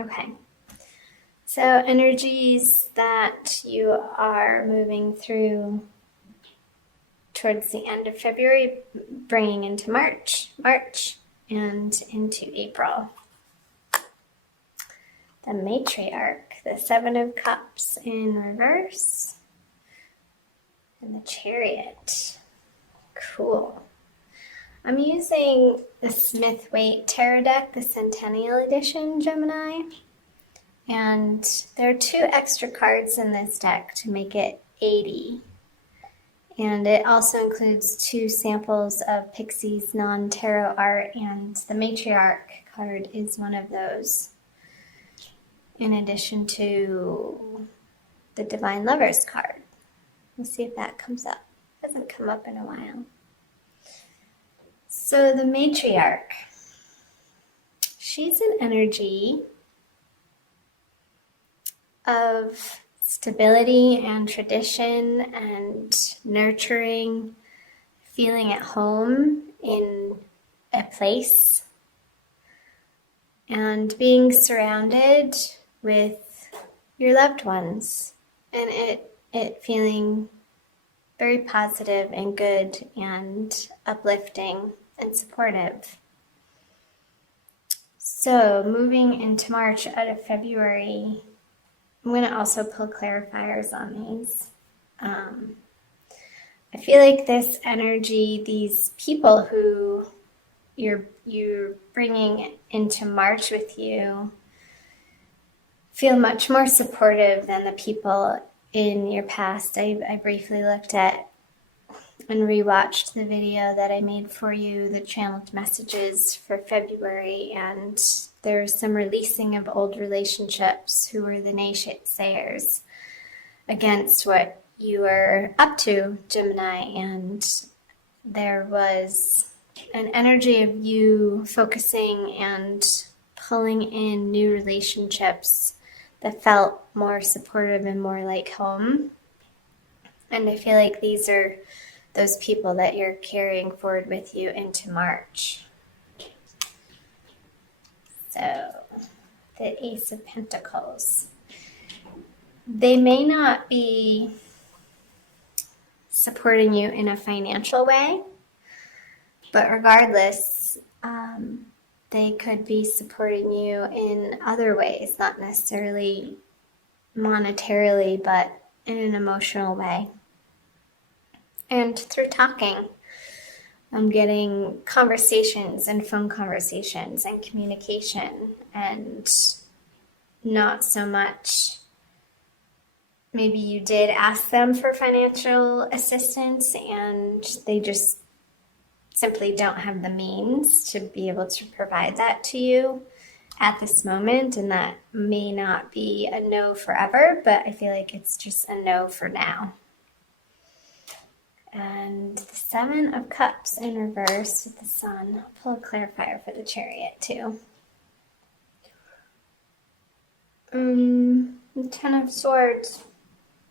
Okay. So energies that you are moving through towards the end of February, bringing into March, and into April. The Matriarch, the Seven of Cups in reverse, and the Chariot. Cool. I'm using the Smith-Waite Tarot deck, the Centennial Edition, Gemini. And there are 2 extra cards in this deck to make it 80. And it also includes 2 samples of Pixie's non-tarot art, and the Matriarch card is one of those, in addition to the Divine Lovers card. We'll see if that comes up. It hasn't come up in a while. So the Matriarch, she's an energy of stability and tradition and nurturing, feeling at home in a place, and being surrounded with your loved ones, and it feeling very positive and good and uplifting and supportive. So moving into March out of February, I'm going to also pull clarifiers on these. I feel like this energy, these people who you're bringing into March with you, feel much more supportive than the people in your past. I briefly looked at and rewatched the video that I made for you, the channeled messages for February, and there's some releasing of old relationships who were the naysayers against what you were up to, Gemini, and there was an energy of you focusing and pulling in new relationships that felt more supportive and more like home. And I feel like these are those people that you're carrying forward with you into March. So, the Ace of Pentacles. They may not be supporting you in a financial way, but regardless, they could be supporting you in other ways, not necessarily monetarily, but in an emotional way. And through talking, I'm getting conversations and phone conversations and communication, and not so much maybe you did ask them for financial assistance and they just simply don't have the means to be able to provide that to you at this moment, and that may not be a no forever, but I feel like it's just a no for now. And the Seven of Cups in reverse with the Sun. I'll pull a clarifier for the Chariot too. The Ten of Swords.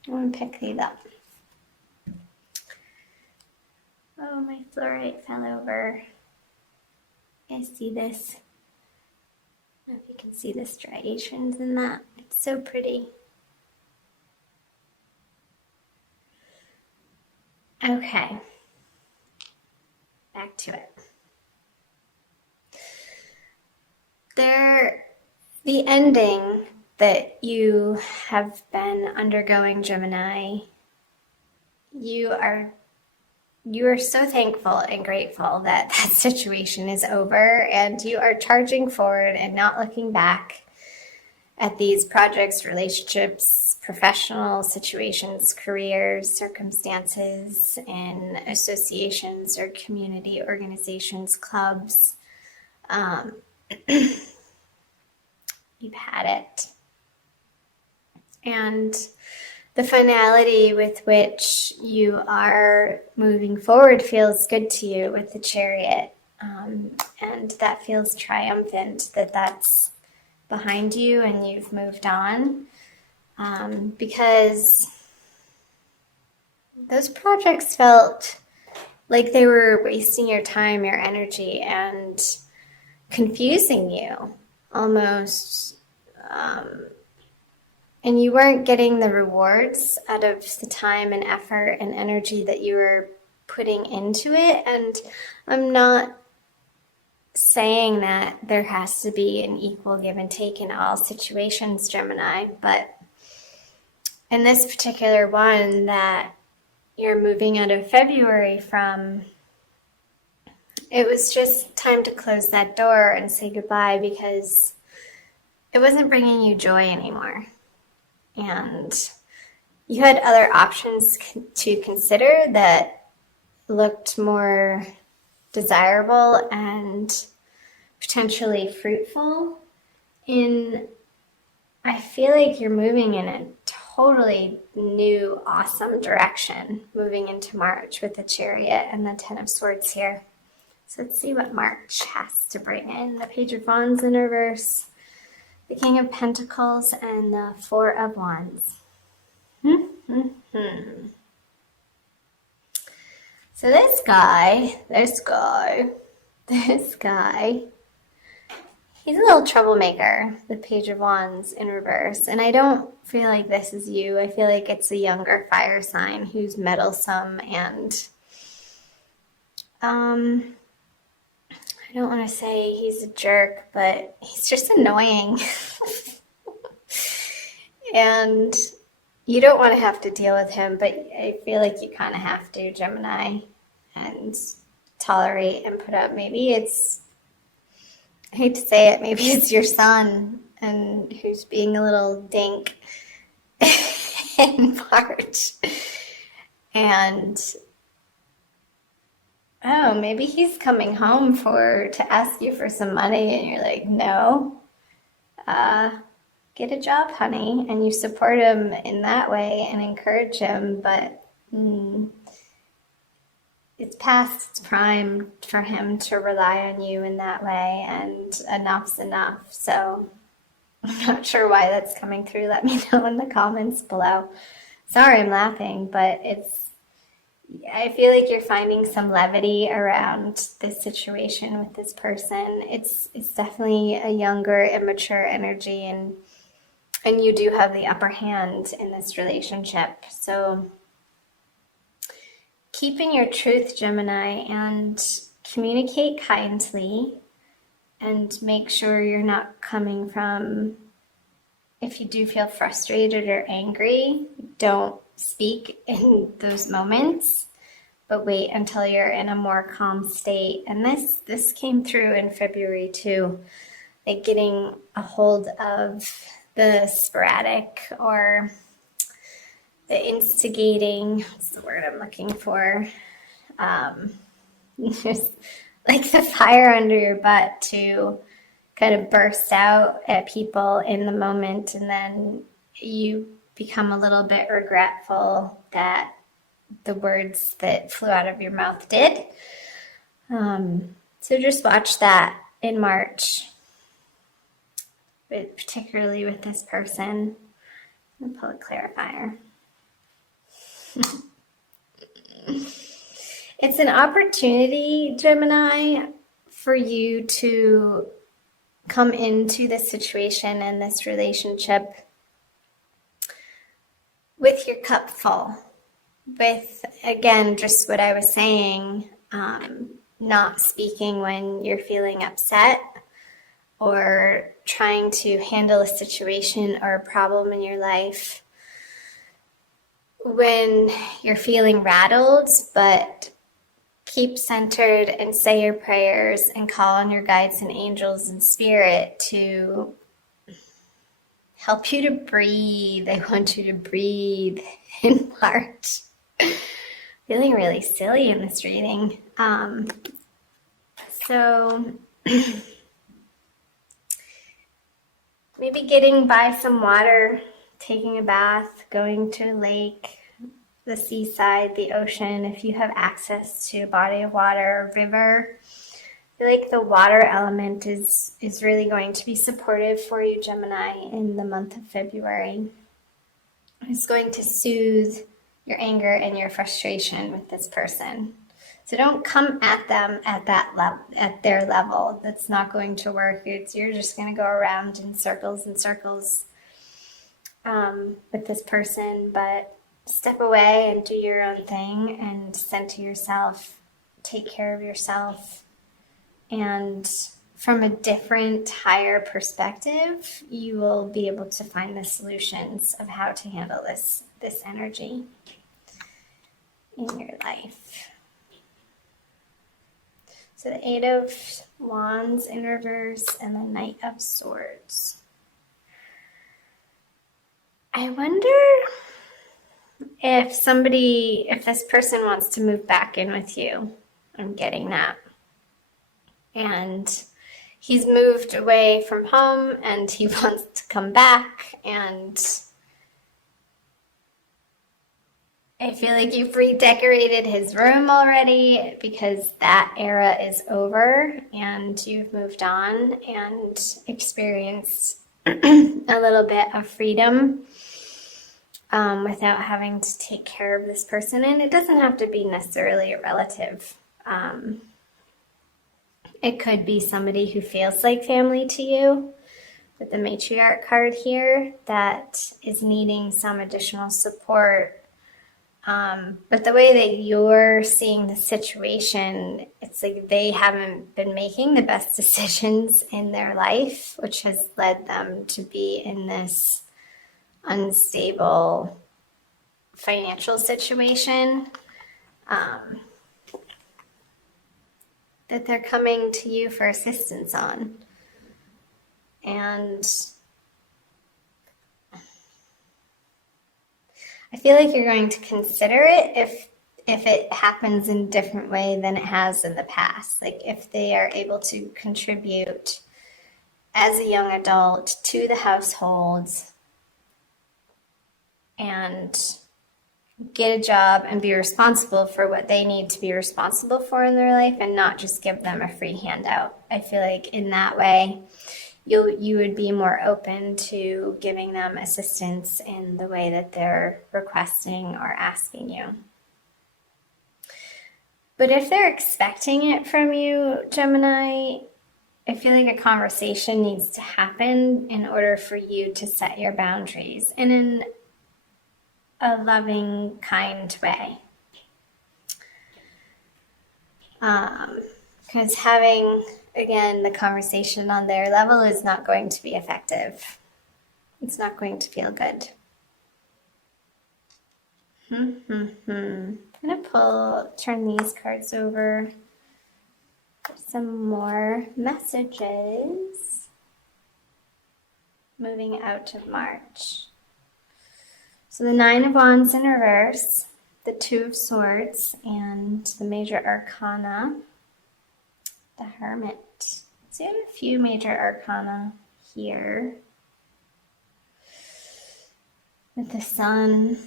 I want to pick these up. Oh, my fluorite fell over. You guys see this? I don't know if you can see the striations in that. It's so pretty. Okay, back to it. The ending that you have been undergoing, Gemini, you are so thankful and grateful that that situation is over, and you are charging forward and not looking back at these projects, relationships, professional situations, careers, circumstances, and associations or community organizations, clubs. You've had it. And the finality with which you are moving forward feels good to you with the Chariot. And that feels triumphant that that's behind you and you've moved on. Because those projects felt like they were wasting your time, your energy, and confusing you almost And you weren't getting the rewards out of the time and effort and energy that you were putting into it. And I'm not saying that there has to be an equal give and take in all situations, Gemini, but in this particular one that you're moving out of February from, it was just time to close that door and say goodbye because it wasn't bringing you joy anymore. And you had other options to consider that looked more desirable and potentially fruitful. I feel like you're moving in a totally new, awesome direction, moving into March with the Chariot and the Ten of Swords here. So let's see what March has to bring in. The Page of Wands in reverse, the King of Pentacles, and the Four of Wands. So this guy, he's a little troublemaker, the Page of Wands in reverse. And I don't feel like this is you. I feel like it's a younger fire sign who's meddlesome and I don't want to say he's a jerk, but he's just annoying. And you don't want to have to deal with him, but I feel like you kind of have to, Gemini, and tolerate and put up. Maybe it's, I hate to say it, maybe it's your son and who's being a little dink in March. And oh, maybe he's coming home to ask you for some money and you're like, no, get a job, honey. And you support him in that way and encourage him, but it's past its prime for him to rely on you in that way, and enough's enough. So I'm not sure why that's coming through. Let me know in the comments below. Sorry I'm laughing, but I feel like you're finding some levity around this situation with this person. It's definitely a younger, immature energy, and you do have the upper hand in this relationship. So keep in your truth, Gemini, and communicate kindly, and make sure you're not coming from, if you do feel frustrated or angry, don't speak in those moments, but wait until you're in a more calm state. And this came through in February too, like getting a hold of the sporadic or the instigating, what's the word I'm looking for? Just like the fire under your butt to kind of burst out at people in the moment, and then you become a little bit regretful that the words that flew out of your mouth did. So just watch that in March, but particularly with this person. I'm gonna pull a clarifier. It's an opportunity, Gemini, for you to come into this situation and this relationship with your cup full. With, again, just what I was saying, not speaking when you're feeling upset or trying to handle a situation or a problem in your life when you're feeling rattled, but keep centered and say your prayers and call on your guides and angels and spirit to help you to breathe. I want you to breathe in March. Feeling really silly in this reading. So maybe getting by some water, taking a bath, going to a lake, the seaside, the ocean, if you have access to a body of water, a river. I feel like the water element is really going to be supportive for you, Gemini, in the month of February. It's going to soothe your anger and your frustration with this person. So don't come at them at that level, at their level. That's not going to work. You're just going to go around in circles and circles with this person. But step away and do your own thing and center yourself. Take care of yourself. And from a different, higher perspective, you will be able to find the solutions of how to handle this energy in your life. So the Eight of Wands in reverse and the Knight of Swords. I wonder if this person wants to move back in with you. I'm getting that. And he's moved away from home and he wants to come back, and I feel like you've redecorated his room already because that era is over and you've moved on and experienced a little bit of freedom without having to take care of this person. And it doesn't have to be necessarily a relative. It could be somebody who feels like family to you with the matriarch card here that is needing some additional support. But the way that you're seeing the situation, it's like they haven't been making the best decisions in their life, which has led them to be in this unstable financial situation. That they're coming to you for assistance on. And I feel like you're going to consider it if it happens in a different way than it has in the past. Like if they are able to contribute as a young adult to the household and get a job and be responsible for what they need to be responsible for in their life and not just give them a free handout. I feel like in that way, you would be more open to giving them assistance in the way that they're requesting or asking you. But if they're expecting it from you, Gemini, I feel like a conversation needs to happen in order for you to set your boundaries and in a loving, kind way. Because having, again, the conversation on their level is not going to be effective. It's not going to feel good. I'm going to turn these cards over for some more messages. Moving out of March. So the Nine of Wands in reverse, the Two of Swords, and the major arcana, the Hermit. So you have a few major arcana here. With the Sun,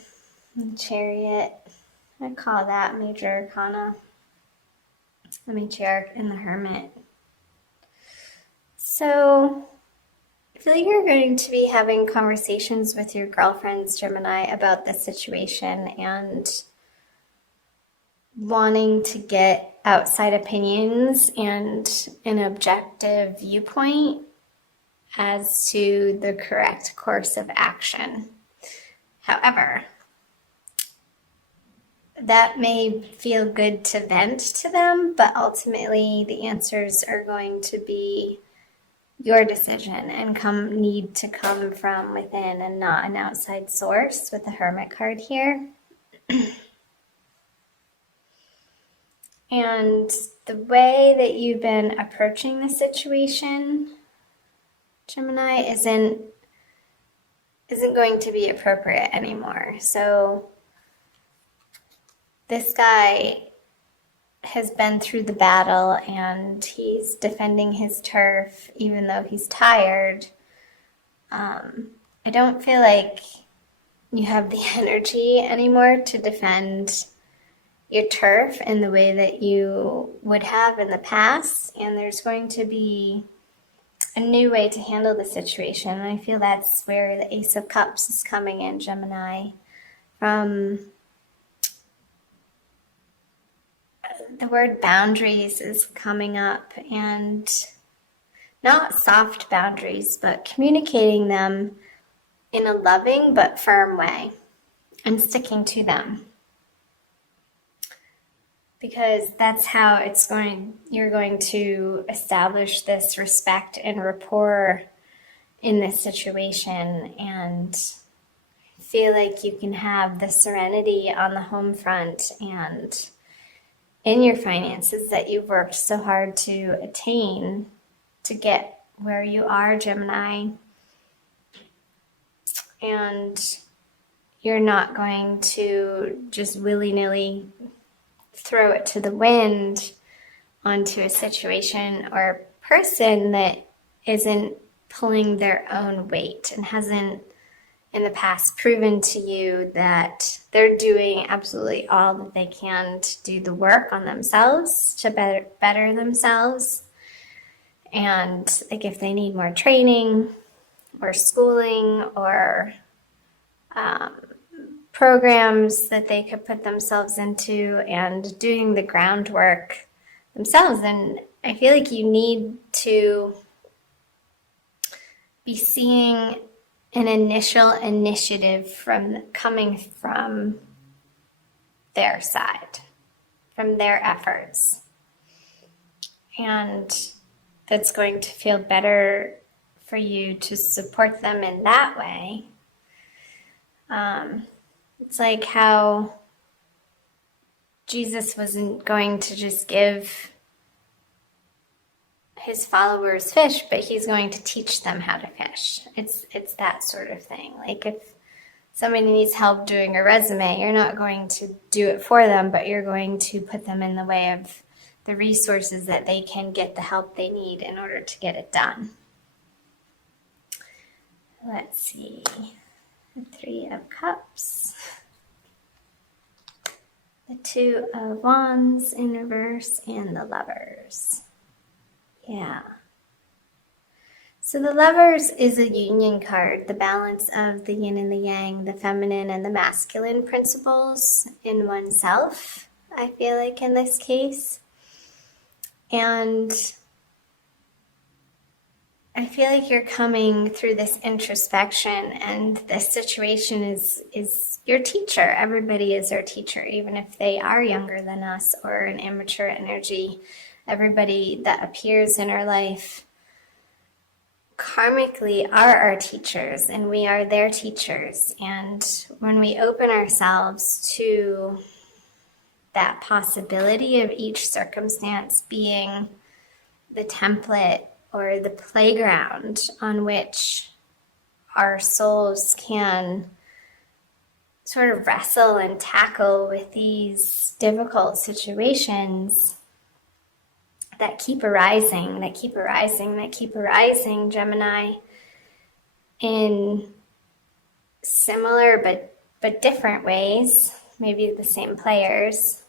and the Chariot. I call that major arcana. The Matriarch and the Hermit. So I feel like you're going to be having conversations with your girlfriends, Gemini, about the situation and wanting to get outside opinions and an objective viewpoint as to the correct course of action. However, that may feel good to vent to them, but ultimately the answers are going to be your decision and need to come from within and not an outside source with the Hermit card here. And the way that you've been approaching the situation, Gemini, isn't going to be appropriate anymore. So this guy has been through the battle and he's defending his turf even though he's tired. I don't feel like you have the energy anymore to defend your turf in the way that you would have in the past, and there's going to be a new way to handle the situation. And I feel that's where the Ace of Cups is coming in, Gemini, from the word boundaries is coming up, and not soft boundaries, but communicating them in a loving but firm way and sticking to them. Because that's how you're going to establish this respect and rapport in this situation and feel like you can have the serenity on the home front and in your finances that you've worked so hard to attain to get where you are, Gemini. And you're not going to just willy-nilly throw it to the wind onto a situation or person that isn't pulling their own weight and hasn't in the past proven to you that they're doing absolutely all that they can to do the work on themselves, to better themselves. And like if they need more training or schooling or programs that they could put themselves into and doing the groundwork themselves, then I feel like you need to be seeing an initial initiative coming from their side, from their efforts. And that's going to feel better for you to support them in that way. It's like how Jesus wasn't going to just give his followers fish, but he's going to teach them how to fish. It's that sort of thing. Like if somebody needs help doing a resume, you're not going to do it for them, but you're going to put them in the way of the resources that they can get the help they need in order to get it done. Let's see. The Three of Cups. The Two of Wands in reverse and the Lovers. Yeah. So the Lovers is a union card, the balance of the yin and the yang, the feminine and the masculine principles in oneself, I feel like in this case. And I feel like you're coming through this introspection, and this situation is your teacher. Everybody is our teacher, even if they are younger than us or an immature energy. Everybody that appears in our life karmically are our teachers, and we are their teachers. And when we open ourselves to that possibility of each circumstance being the template or the playground on which our souls can sort of wrestle and tackle with these difficult situations that keep arising, Gemini, in similar but different ways, maybe the same players,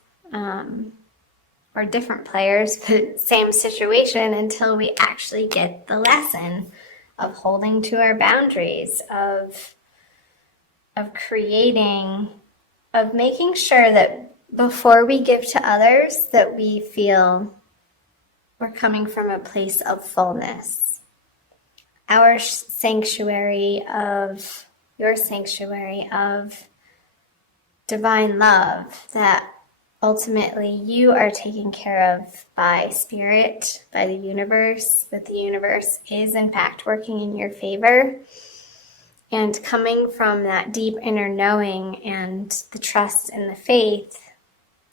or different players, but same situation, until we actually get the lesson of holding to our boundaries, of creating, of making sure that before we give to others, that we feel we're coming from a place of fullness. Your sanctuary of divine love that ultimately you are taken care of by spirit, by the universe, that the universe is in fact working in your favor, and coming from that deep inner knowing and the trust and the faith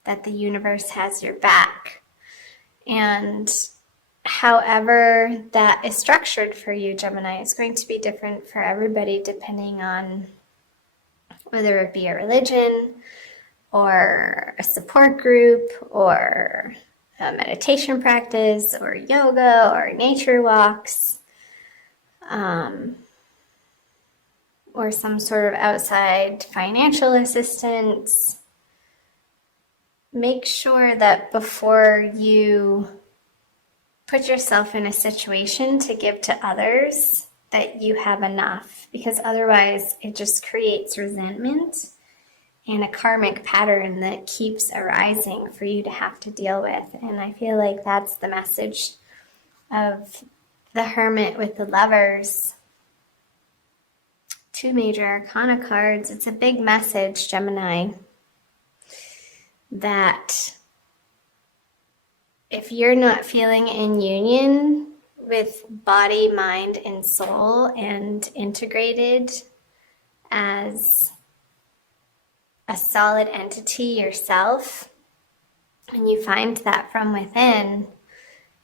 that the universe has your back. And however that is structured for you, Gemini, is going to be different for everybody depending on whether it be a religion or a support group or a meditation practice or yoga or nature walks, or some sort of outside financial assistance. Make sure that before you put yourself in a situation to give to others, that you have enough, because otherwise it just creates resentment and a karmic pattern that keeps arising for you to have to deal with. And I feel like that's the message of the Hermit with the Lovers. 2 major arcana cards. It's a big message, Gemini, that if you're not feeling in union with body, mind, and soul and integrated as a solid entity yourself, and you find that from within,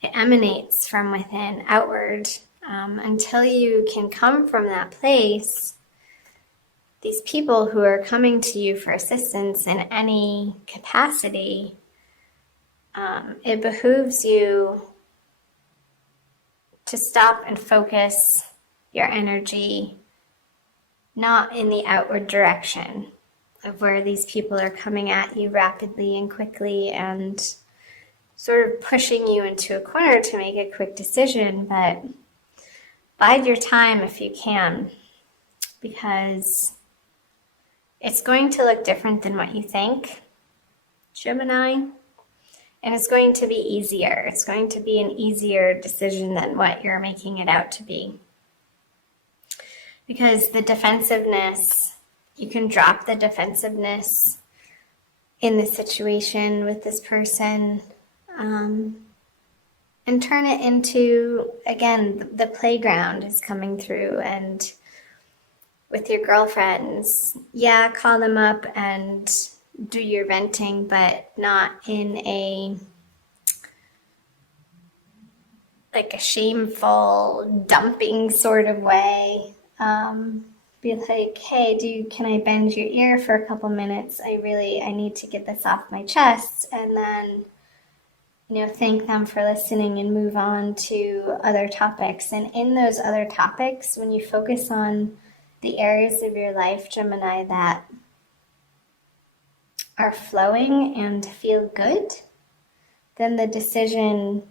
it emanates from within outward. Until you can come from that place, these people who are coming to you for assistance in any capacity, it behooves you to stop and focus your energy not in the outward direction of where these people are coming at you rapidly and quickly and sort of pushing you into a corner to make a quick decision, but bide your time if you can, because it's going to look different than what you think, Gemini, and it's going to be easier. It's going to be an easier decision than what you're making it out to be. Because the defensiveness, you can drop the defensiveness in the situation with this person, and turn it into, again, the playground is coming through. And with your girlfriends, yeah, call them up and do your venting, but not in a shameful dumping sort of way. Be like, hey, can I bend your ear for a couple minutes? I need to get this off my chest. And then, thank them for listening and move on to other topics. And in those other topics, when you focus on the areas of your life, Gemini, that are flowing and feel good, then the decision,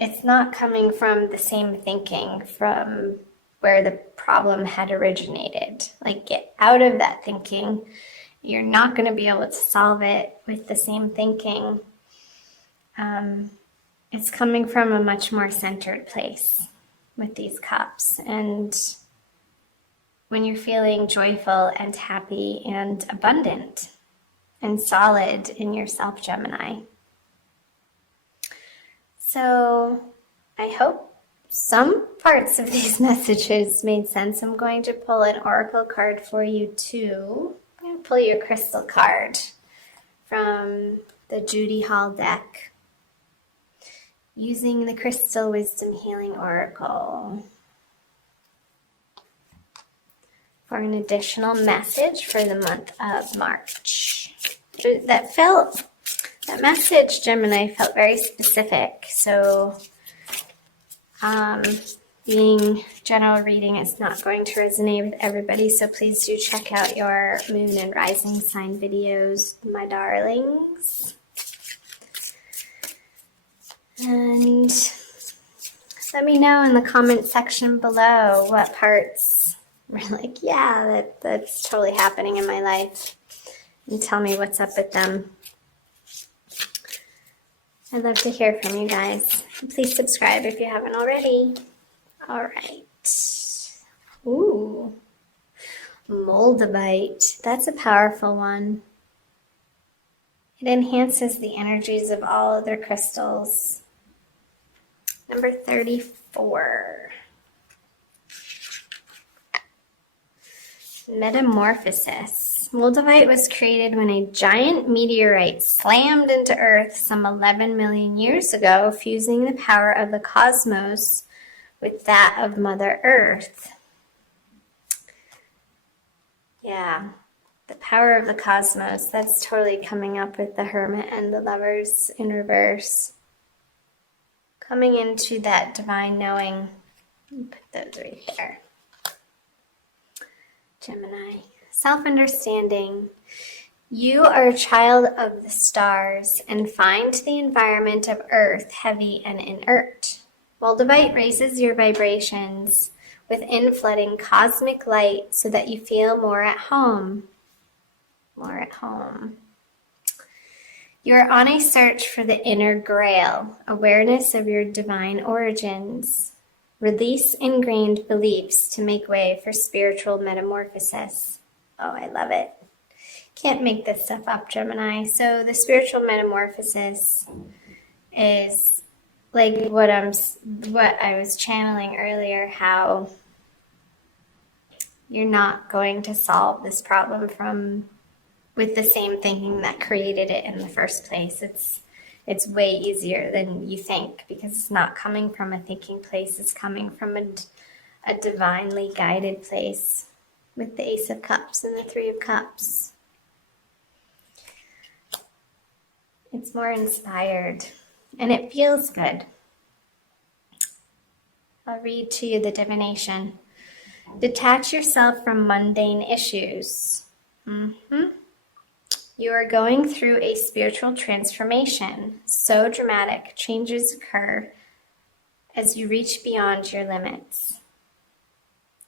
it's not coming from the same thinking from where the problem had originated. Like, get out of that thinking. You're not going to be able to solve it with the same thinking. It's coming from a much more centered place with these cups. And when you're feeling joyful and happy and abundant and solid in yourself, Gemini. So I hope some parts of these messages made sense. I'm going to pull an oracle card for you too. I'm going to pull your crystal card from the Judy Hall deck using the Crystal Wisdom Healing Oracle for an additional message for the month of March. That message, Gemini, felt very specific. So being general reading is not going to resonate with everybody, so please do check out your moon and rising sign videos, my darlings. And let me know in the comment section below what parts were like, yeah, that's totally happening in my life. And tell me what's up with them. I'd love to hear from you guys. Please subscribe if you haven't already. All right. Ooh. Moldavite. That's a powerful one. It enhances the energies of all other crystals. Number 34. Metamorphosis. Moldavite was created when a giant meteorite slammed into Earth some 11 million years ago, fusing the power of the cosmos with that of Mother Earth. Yeah, the power of the cosmos. That's totally coming up with the Hermit and the Lovers in reverse. Coming into that divine knowing. Put those right there. Gemini. Self-understanding. You are a child of the stars and find the environment of Earth heavy and inert. Moldavite raises your vibrations with inflooding cosmic light so that you feel more at home. more at home. You're on a search for the inner grail, awareness of your divine origins. Release ingrained beliefs to make way for spiritual metamorphosis. Oh, I love it. Can't make this stuff up, Gemini. So the spiritual metamorphosis is like what I was channeling earlier, how you're not going to solve this problem with the same thinking that created it in the first place. It's way easier than you think, because it's not coming from a thinking place. It's coming from a divinely guided place with the Ace of Cups and the Three of Cups. It's more inspired and it feels good. I'll read to you the divination. Detach yourself from mundane issues. You are going through a spiritual transformation. So dramatic, changes occur as you reach beyond your limits.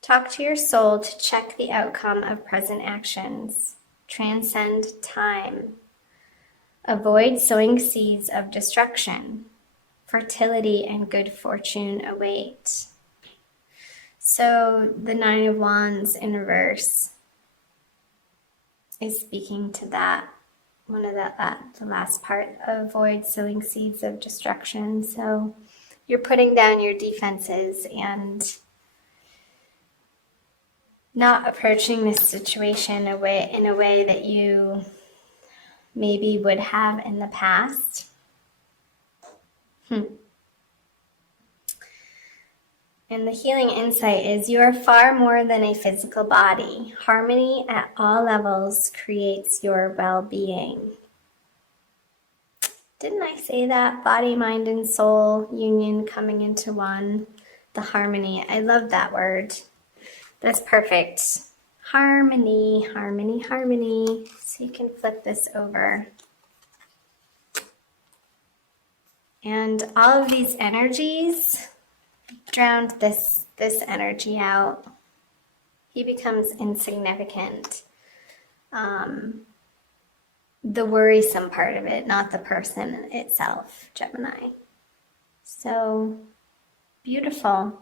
Talk to your soul to check the outcome of present actions. Transcend time. Avoid sowing seeds of destruction. Fertility and good fortune await. So the Nine of Wands in reverse is speaking to that. One of the last part, avoid sowing seeds of destruction. So you're putting down your defenses and not approaching this situation in a way that you maybe would have in the past. And the healing insight is you are far more than a physical body. Harmony at all levels creates your well-being. Didn't I say that? Body, mind, and soul union coming into one. The harmony. I love that word. That's perfect. Harmony, harmony, harmony. So you can flip this over. And all of these energies drowned this energy out. He becomes insignificant. The worrisome part of it, not the person itself, Gemini. So beautiful.